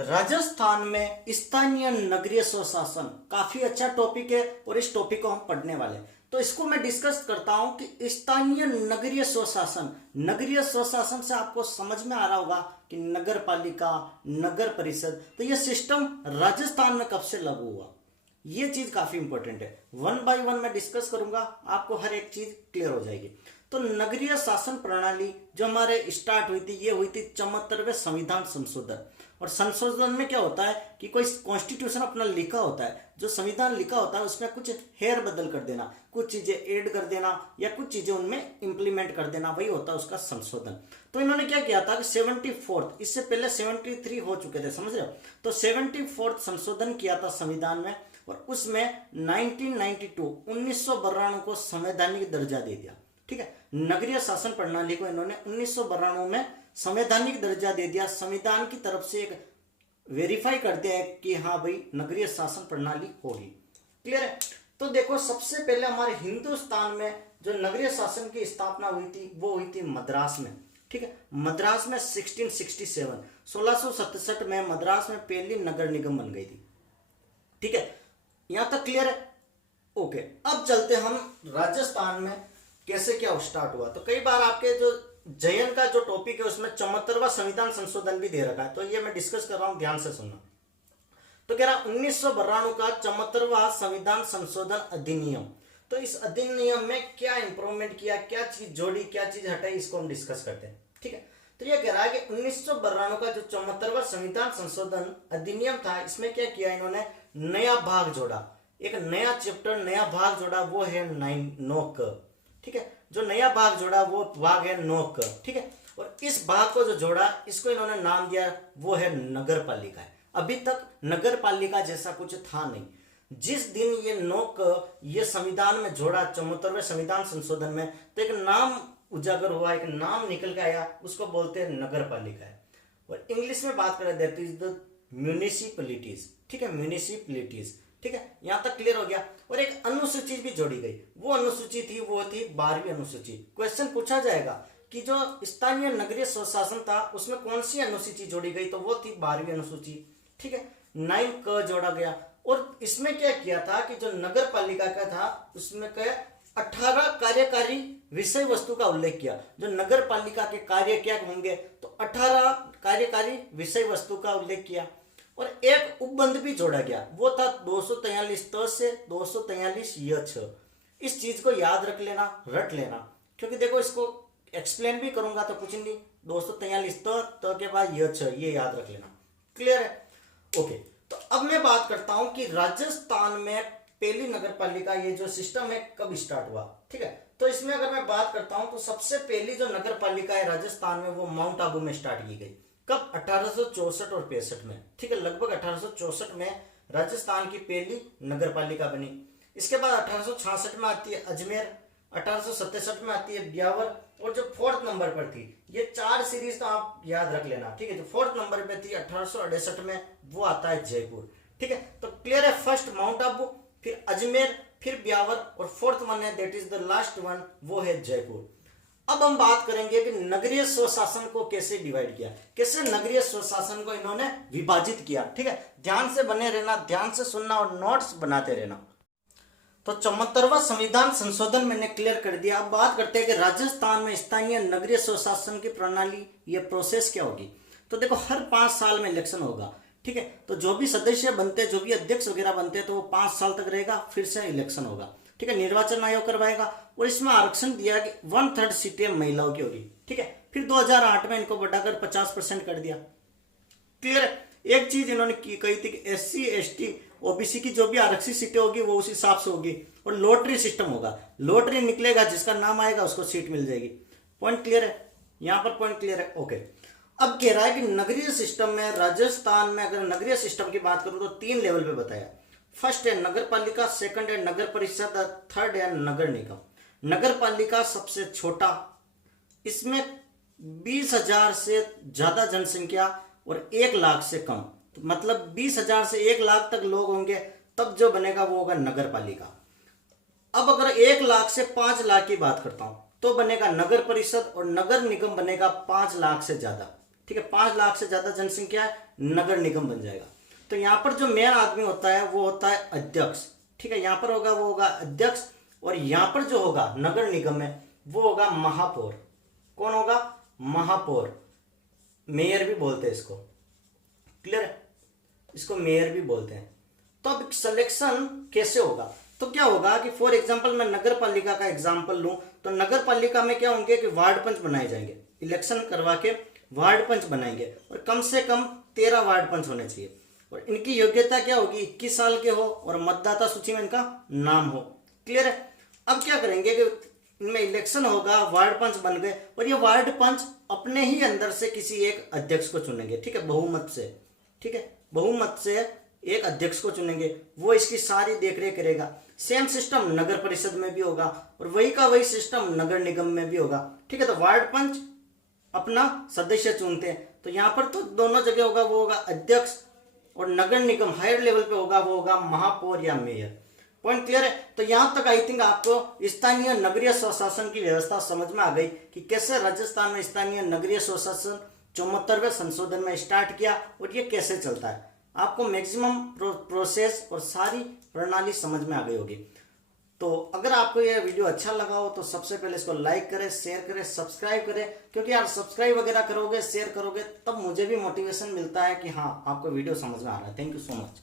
राजस्थान में स्थानीय नगरीय स्वशासन काफी अच्छा टॉपिक है और इस टॉपिक को हम पढ़ने वाले हैं। तो इसको मैं डिस्कस करता हूं कि स्थानीय नगरीय स्वशासन, नगरीय स्वशासन से आपको समझ में आ रहा होगा कि नगर पालिका, नगर परिषद, तो ये सिस्टम राजस्थान में कब से लागू हुआ, ये चीज काफी इंपॉर्टेंट है। वन बाय वन मैं डिस्कस करूंगा, आपको हर एक चीज क्लियर हो जाएगी। तो नगरीय शासन प्रणाली जो हमारे स्टार्ट हुई थी, ये हुई थी 74वें संविधान संशोधन। और संशोधन में क्या होता है कि कोई कॉन्स्टिट्यूशन अपना लिखा होता है, जो संविधान लिखा होता है उसमें कुछ हेर बदल कर देना, कुछ चीजें ऐड कर देना या कुछ चीजें उनमें इंप्लीमेंट कर देना, वही होता है उसका संशोधन। तो इन्होंने क्या किया था कि 74th, इससे पहले 73 हो चुके थे, समझ रहे हो। तो 74th संशोधन किया था संविधान में और उसमें 1992 को संवैधानिक दर्जा दे दिया। ठीक है, नगरीय शासन प्रणाली को इन्होंने 1992 में संवैधानिक दर्जा दे दिया। संविधान की तरफ से एक वेरीफाई करते हैं कि हाँ भाई नगरीय शासन प्रणाली होगी। क्लियर है। तो देखो, सबसे पहले हमारे हिंदुस्तान में जो नगरीय शासन की स्थापना हुई थी वो हुई थी मद्रास में। ठीक है, मद्रास में 1667 में मद्रास में पहली नगर निगम बन गई थी। ठीक है, यहां तक क्लियर है। ओके, अब चलते हम राजस्थान में कैसे क्या स्टार्ट हुआ। तो कई बार आपके जो जयन का जो टॉपिक है उसमें 74वां संविधान संशोधन भी दे रखा है, तो ये मैं डिस्कस कर रहा हूं, ध्यान से सुनना। तो कह रहा 1992 का 74वां संविधान संशोधन अधिनियम। तो इस अधिनियम में क्या इंप्रूवमेंट किया, क्या चीज जोड़ी, क्या चीज हटाई, इसको हम डिस्कस करते हैं। ठीक है, तो ये कह रहा है कि 1992 का जो 74वां संविधान संशोधन अधिनियम था, इसमें क्या किया इन्होंने, नया भाग जोड़ा, एक नया चैप्टर, नया भाग जोड़ा, वो है 9 क। ठीक है, जो नया भाग जोड़ा वो भाग है 9 क। ठीक है, और इस भाग को जो जोड़ा, इसको इन्होंने नाम दिया, वो है नगर पालिका। अभी तक नगर पालिका जैसा कुछ था नहीं। जिस दिन ये 9 क ये संविधान में जोड़ा 74वें संविधान संशोधन में, तो एक नाम उजागर हुआ, एक नाम निकल के आया, उसको बोलते हैं नगर पालिका है। और इंग्लिश में बात करें दैट इज द म्यूनिसिपैलिटीज। ठीक है, म्यूनिसिपैलिटीज। ठीक है, यहां तक क्लियर हो गया। और एक अनुसूची भी जोड़ी गई, वो अनुसूची थी, वो थी 12वीं अनुसूची। क्वेश्चन पूछा जाएगा कि जो स्थानीय नगरीय स्वशासन था उसमें कौन सी अनुसूची जोड़ी गई, तो वो थी 12वीं अनुसूची। ठीक है, 9 क जोड़ा गया। और इसमें क्या किया था कि जो नगर पालिका का था उसमें क्या 18 कार्यकारी विषय वस्तु का उल्लेख किया। जो नगर पालिका के कार्य क्या होंगे, तो 18 कार्यकारी विषय वस्तु का उल्लेख किया। और एक उपबंध भी जोड़ा गया, वो था 243 त से 243 य छ। इस चीज को याद रख लेना, रट लेना, क्योंकि देखो इसको एक्सप्लेन भी करूंगा तो कुछ नहीं, 243 त के बाद य छ, ये याद रख लेना। क्लियर है। ओके, तो अब मैं बात करता हूं कि राजस्थान में पहली नगर पालिका, ये जो सिस्टम है, कब स्टार्ट हुआ। ठीक है, तो इसमें अगर मैं बात करता हूं तो सबसे पहली जो नगर पालिका है राजस्थान में, वो माउंट आबू में स्टार्ट की गई। कब, 1864 और 65 में। ठीक है, लगभग 1864 में राजस्थान की पहली नगर पालिका बनी। इसके बाद 1866 में आती है अजमेर, 1867 में आती है ब्यावर, और जो 4th नंबर पर थी, ये 4 सीरीज तो आप याद रख लेना। ठीक है, जो 4th नंबर पे थी 1868 में, वो आता है जयपुर। ठीक है, तो क्लियर है। फर्स्ट माउंट आबू, फिर अजमेर, फिर ब्यावर, और 4th वन है that is the last one, वो है जयपुर। अब हम बात करेंगे कि नगरीय स्वशासन को कैसे डिवाइड किया, कैसे नगरीय स्वशासन को इन्होंने विभाजित किया। ठीक है, ध्यान से बने रहना, ध्यान से सुनना और नोट्स बनाते रहना। तो 74वां संविधान संशोधन मैंने क्लियर कर दिया। अब बात करते हैं कि राजस्थान में स्थानीय नगरीय स्वशासन की प्रणाली, ये प्रोसेस क्या होगी। तो देखो, हर 5 साल में इलेक्शन होगा। ठीक है, तो जो भी सदस्य बनते, जो भी अध्यक्ष वगैरह बनते हैं, तो वो 5 साल तक रहेगा, फिर से इलेक्शन होगा। ठीक है, निर्वाचन आयोग करवाएगा। और इसमें आरक्षण दिया कि 1/3 सीटें महिलाओं की होगी। ठीक है, फिर 2008 में इनको बढ़ाकर 50% कर दिया। क्लियर है। एक चीज इन्होंने कही थी कि SC ST OBC की जो भी आरक्षित सीटें होगी वो उस हिसाब से होगी। और लॉटरी सिस्टम होगा, लॉटरी निकलेगा, जिसका नाम आएगा उसको सीट मिल जाएगी। पॉइंट क्लियर है, यहां पर पॉइंट क्लियर है। ओके, अब कह रहा है कि नगरीय सिस्टम में राजस्थान में, अगर नगरीय सिस्टम की बात करूं तो 3 लेवल पे बताया। फर्स्ट है नगर पालिका, सेकंड है नगर परिषद, थर्ड है नगर निगम। नगर पालिका सबसे छोटा, इसमें 20,000 से ज्यादा जनसंख्या और 1 लाख से कम, तो मतलब 20,000 से 1 लाख तक लोग होंगे, तब जो बनेगा वो होगा नगर पालिका। अब अगर 1 लाख से 5 लाख की बात करता हूं तो बनेगा नगर परिषद, और नगर निगम बनेगा 5 लाख से ज्यादा। ठीक है, 5 लाख से ज्यादा जनसंख्या है, नगर निगम बन जाएगा। तो यहाँ पर जो मेयर आदमी होता है वो होता है अध्यक्ष, ठीक है, यहाँ पर होगा वो होगा अध्यक्ष, और यहाँ पर जो होगा नगर निगम में वो होगा महापौर। कौन होगा? महापौर, मेयर भी बोलते हैं इसको, क्लियर है, इसको मेयर भी बोलते हैं। तो अब सिलेक्शन कैसे होगा? तो क्या होगा कि फॉर एग्जांपल मैं नगर पालिका का एग्जांपल लूं, तो नगर पालिका में क्या होंगे कि वार्ड पंच बनाए जाएंगे, इलेक्शन करवा के वार्ड पंच बनाएंगे, और कम से कम 13 वार्ड पंच होने चाहिए, और इनकी योग्यता क्या होगी, 21 साल के हो, और मतदाता सूची में इनका नाम हो, क्लियर है। अब क्या करेंगे कि इनमें इलेक्शन होगा, वार्ड पंच बन गए, और ये वार्ड पंच अपने ही अंदर से किसी एक अध्यक्ष को चुनेंगे, ठीक है, बहुमत से, ठीक है, बहुमत से एक अध्यक्ष को चुनेंगे, वो इसकी सारी देखरेख करेगा। सेम सिस्टम नगर परिषद में भी होगा, और वही का वही सिस्टम नगर निगम में भी होगा, ठीक है। तो वार्ड पंच अपना सदस्य चुनते हैं, तो यहाँ पर तो दोनों जगह होगा, वो होगा अध्यक्ष, और नगर निगम हायर लेवल पे होगा वो होगा महापौर या मेयर। पॉइंट क्लियर है? तो यहां तक आई थिंक आपको स्थानीय नगरीय स्वशासन की व्यवस्था समझ में आ गई कि कैसे राजस्थान में स्थानीय नगरीय स्वशासन 74वें संशोधन में स्टार्ट किया और ये कैसे चलता है। आपको मैक्सिमम प्रोसेस और सारी प्रणाली समझ में आ गई होगी। तो अगर आपको यह वीडियो अच्छा लगा हो तो सबसे पहले इसको लाइक करें, शेयर करें, सब्सक्राइब करें, क्योंकि यार सब्सक्राइब वगैरह करोगे, शेयर करोगे, तब मुझे भी मोटिवेशन मिलता है कि हाँ आपको वीडियो समझ में आ रहा है। Thank you so much.